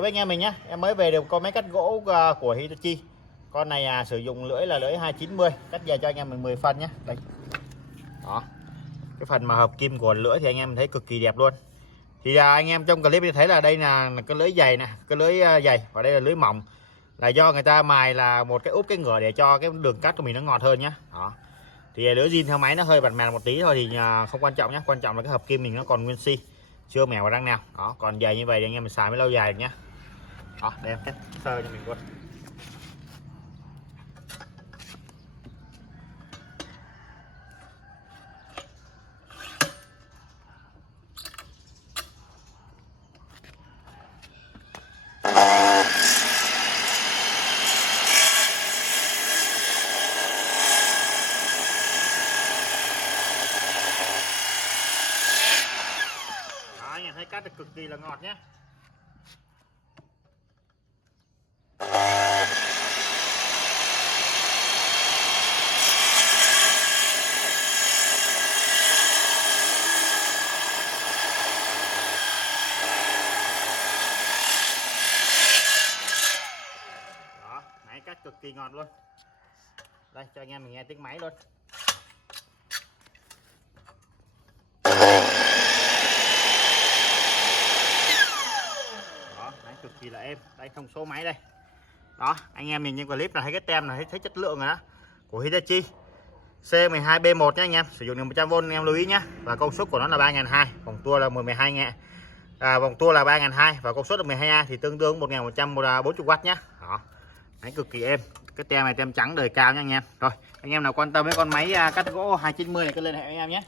Với anh em mình nhé, em mới về được con máy cắt gỗ của Hitachi. Con này sử dụng lưỡi là lưỡi 290, cắt về cho anh em mình 10 phân nhé. Đây. Đó. Cái phần mà hợp kim của lưỡi thì anh em thấy cực kỳ đẹp luôn. Thì anh em trong clip thấy là đây là cái lưỡi dày nè, cái lưỡi dày và đây là lưỡi mỏng. Là do người ta mài là một cái úp cái ngửa để cho cái đường cắt của mình nó ngọt hơn nhá. Đó. Thì lưỡi zin theo máy nó hơi bật màn một tí thôi thì không quan trọng nhé, quan trọng là cái hợp kim mình nó còn nguyên si, chưa mèo vào răng nào. Đó, còn dày như vậy thì anh em mình xài mới lâu dài được nhá. Đó, để em test sơ cho mình luôn. Đó, anh em thấy cắt được cực kỳ là ngọt nhé. Đó, máy cắt cực kỳ ngọt luôn. Đây cho anh em mình nghe tiếng máy luôn. Đó, máy cực kỳ là êm. Đây thông số máy đây. Đó, anh em nhìn trên clip là thấy cái tem là thấy chất lượng rồi đó. Của Hitachi C12B1 nhé anh em, sử dụng được 100V anh em lưu ý nhé. Và công suất của nó là 3.200, vòng tua là 12.000. Vòng tua là 3.200 và công suất là 12A thì tương đương 1.140W nhé. Đó. Máy cực kỳ êm. Cái tem này tem trắng đời cao nha anh em. Rồi, anh em nào quan tâm với con máy cắt gỗ 290 này cứ liên hệ với anh em nhé.